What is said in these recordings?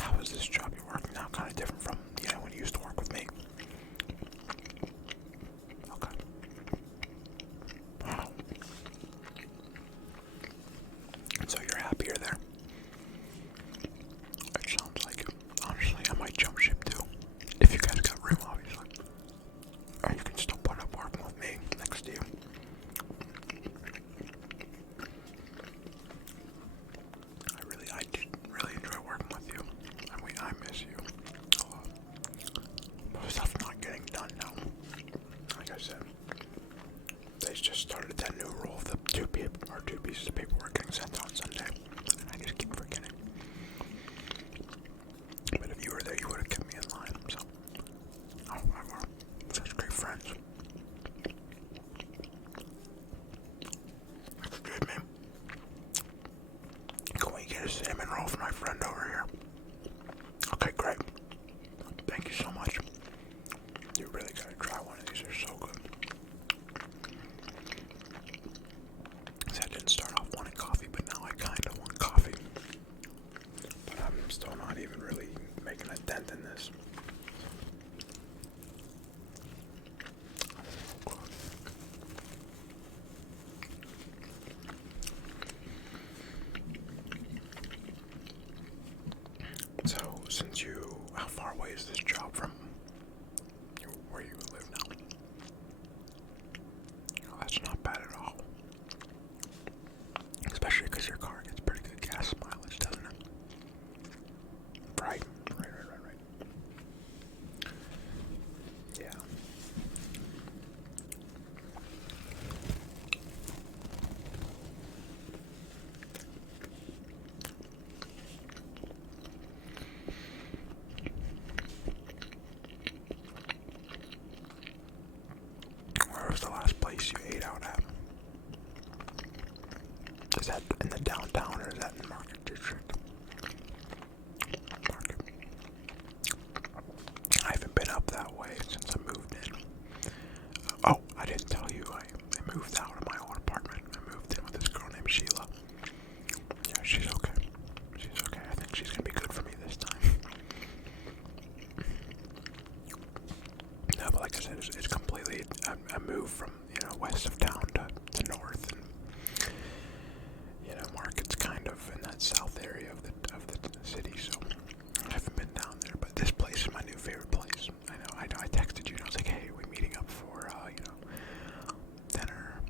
how is this job you're working now kind of different from, when you used to work with me? Okay. Wow. So you're happier there? It sounds like it. Honestly, I might jump ship too. If you guys got room, obviously. Or you can still put up working with me next to you. I did really enjoy working with you. I miss you a lot. But stuff's not getting done now. Like I said, they just started that new rule of the two pieces of paperwork getting sent on Sunday. And I just keep forgetting. But if you were there, you would have kept me in line. So, we're such great friends. Excuse me. Can we get a cinnamon roll for my friend over here? Okay, great. Thank you so much. You really gotta try one of these. They're so good. See, I didn't start off wanting coffee, but now I kind of want coffee. But I'm still not even really making a dent in this. So, how far away is this job from where you live now? Oh, that's not bad at all. Especially because your car gets pretty good gas mileage, doesn't it? Right. Yeah. Where was the last place you ate out at? Is that in the downtown or is that in Market District? Market. I haven't been up that way since I moved in. Oh, I didn't tell you. I moved out of my old apartment. I moved in with this girl named Sheila. Yeah, she's okay. She's okay. I think she's gonna be good for me this time. No, but like I said, it's completely. I moved from west of town to north, and Market's kind of in that south area of the city, so I haven't been down there. But this place is my new favorite place. I know. I texted you and I was like, hey, are we meeting up for dinner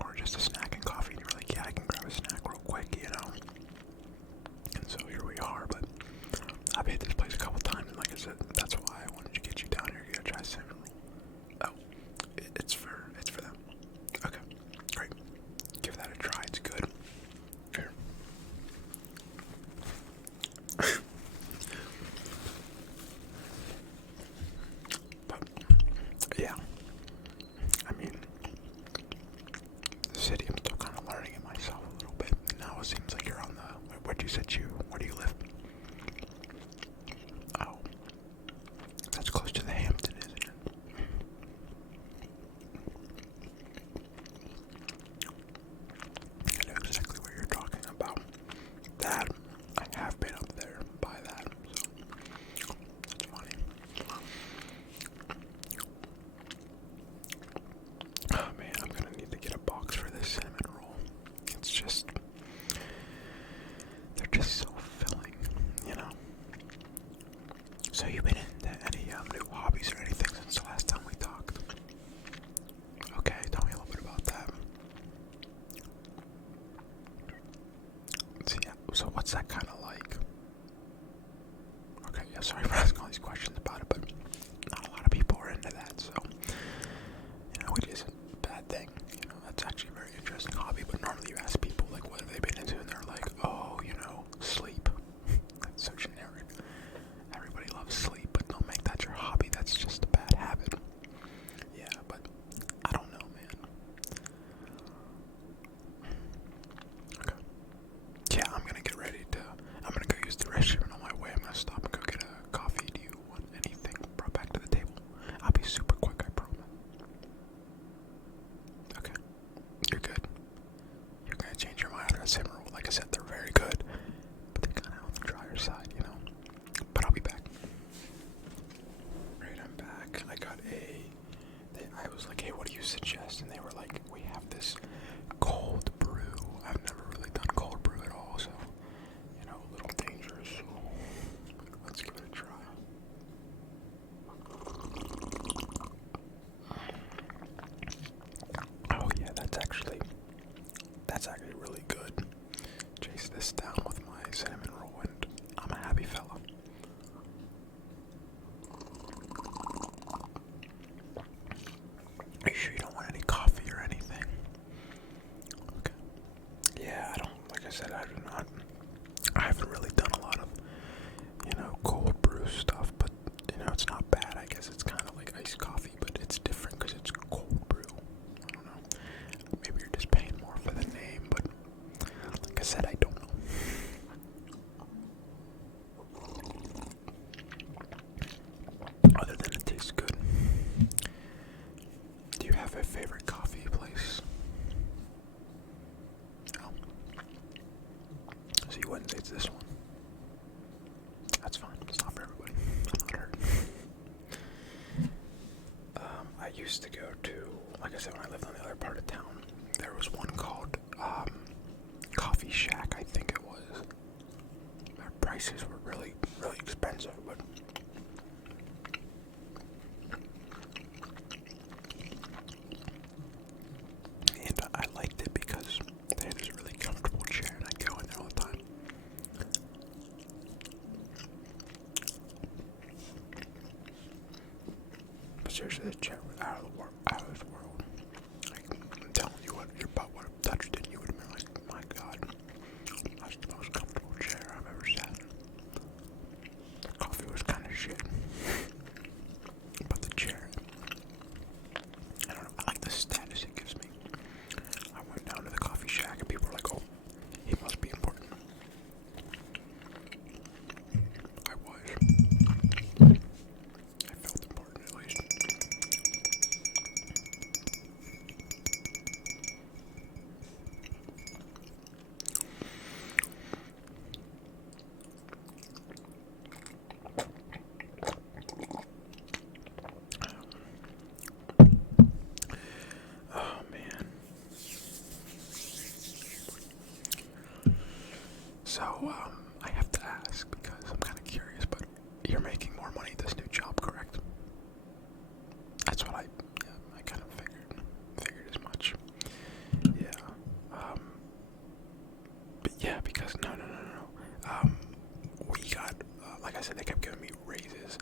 or just a snack and coffee? And you were like, yeah, I can grab a snack real quick, And so here we are. But I've hit this place a couple times, and like I said, that's why I wanted to get you down here. You gotta try cinnamon roll. Oh, it's for them. Okay, great. Give that a try. It's good. Here. But yeah, I mean, the city, I'm still kind of learning it myself a little bit. Now it seems like you're on where do you live? Oh, that's close to the Hampton, isn't it? I know exactly what you're talking about. That, I have been up there by that, so that's funny. Oh man, I'm gonna need to get a box for this cinnamon roll. It's just, they're just so filling, So you've been into any new hobbies or anything since the last time we talked? Okay, tell me a little bit about that. So what's that kind of like? Okay, yeah, sorry for asking all these questions about it, but not a lot of people are into that, so, which isn't a bad thing. That's actually a very interesting hobby, but normally you ask people, like, what have they been into, and they're like, oh, sleep. That's so generic. Everybody loves sleep, but don't make that your hobby. That's just a bad habit. Yeah, but I don't know, man. Okay. Yeah, I'm gonna go use the restroom, and on my way I'm gonna stop and go get a coffee. Do you want anything brought back to the table? I'll be super quick. seriously, this chair was out of the world. Out of this world. Like, I'm telling you, what your butt would have touched it, you would have been like, my God, that's the most comfortable chair I've ever sat in. The coffee was kind of shit, but the chair, I don't know. I like the status it gives me. I went down to the coffee shack and people were like, "Oh, he must be important." I was. I felt important at least. Oh man. So, I have to ask because I'm kind of curious, but you're making more money at this new job, correct? That's what I kind of figured as much. Yeah. But yeah, because no. We got, like I said, they kept giving me raises.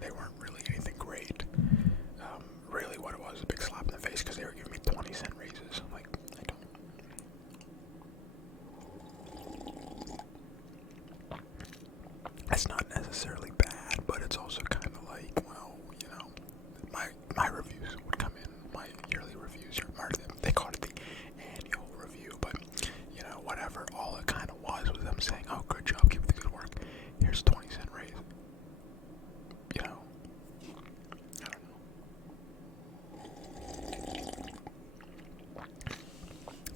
They weren't really anything great. Really what it was a big slap in the face because they were giving me 20-cent raises. Like, I don't. It's not necessarily bad, but it's also kind of like, well, you know, my reviews would come in, my yearly reviews, or they called it the annual review, but, you know, whatever, all it kind of was them saying, "Oh, good job, keep up the good work, here's a 20-cent raise." You know, I don't know.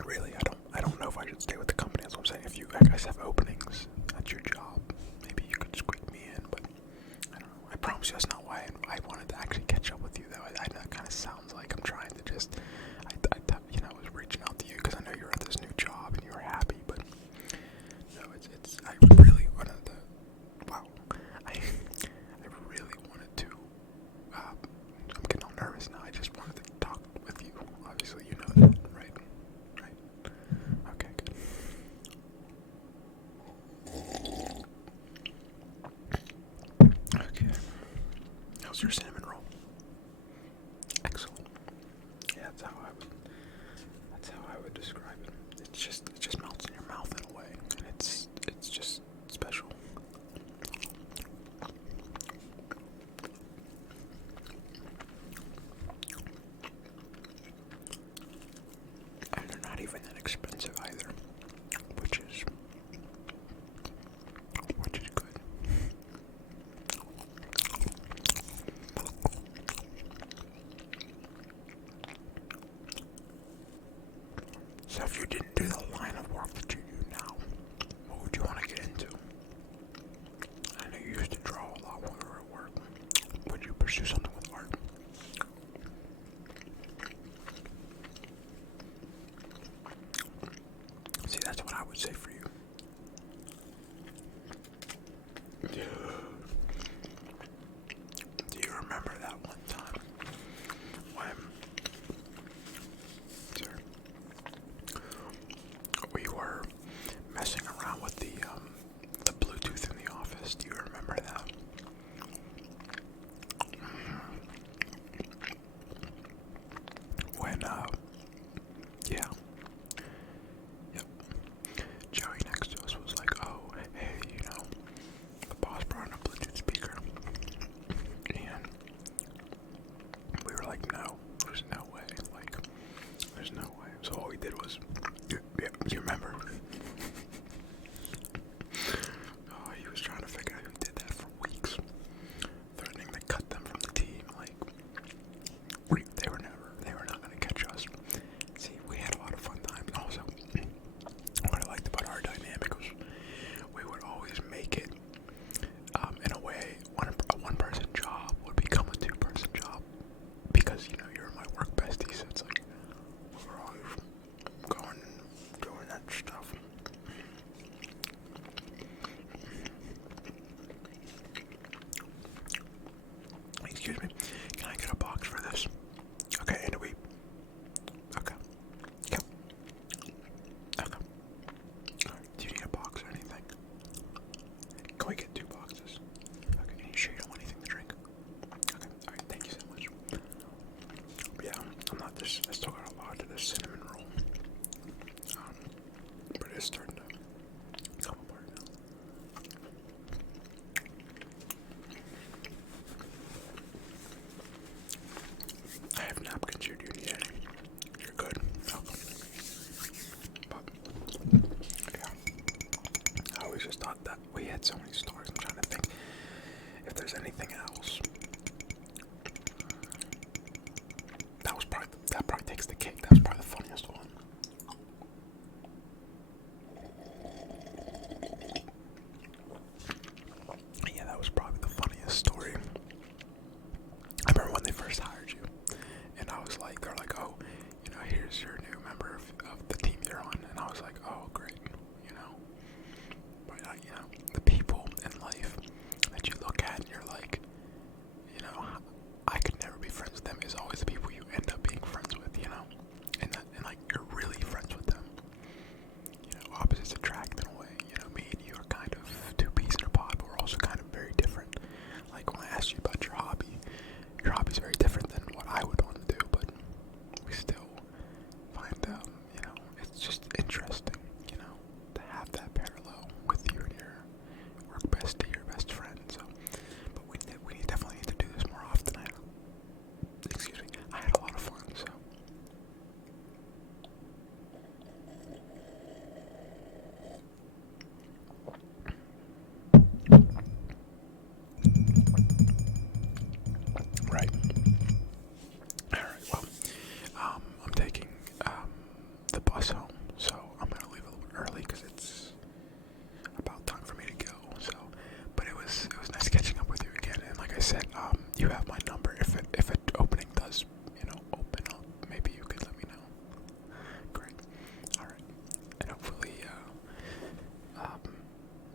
Really, I don't know if I should stay with the company. That's what I'm saying. If you guys have openings at your job, maybe you could squeak me in, but I don't know. I promise you that's not why I wanted to actually catch up with you, though. I know that kind of sounds like I'm trying to just, you know, I was reaching out to you because I know you're at this new job and you were happy, but no, I really wanted to, wow, I really wanted to, I'm getting all nervous now. I just wanted to talk with you. Obviously, you know that, right? Right? Okay, good. Okay. How's your cinnamon roll? Excellent. Yeah, that's how I would describe it. It just melts in your mouth in a way, and it's just special. And they're not even that expensive either, which is good. So if you didn't do the line of work that you do now, what would you want to get into? I know you used to draw a lot when you were at work. Would you pursue something with art? See, that's what I would say for you. Do you remember that one time when, sir, we were messing around with the Bluetooth in the office? Do you remember that? When, yeah. Yep. Joey next to us was like, "Oh, hey, you know, the boss brought in a Bluetooth speaker." And we were like, "No, there's no way. Like, there's no way." So all we did was, you remember? Oh, he was trying to figure out who did that for weeks, threatening to cut them from the team. Like, they were not gonna catch us. See, we had a lot of fun times. Also, what I liked about our dynamic was we would always make it in a way a one-person job would become a two-person job because, you know, you're my work bestie, so it's like we're always going and doing that stuff. Excuse me, can I get a box for this? Okay, and okay. Yep. Okay. Alright, do you need a box or anything? Can we get 2 boxes? Okay, are you sure you don't want anything to drink? Okay, alright, thank you so much.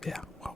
Yeah, well,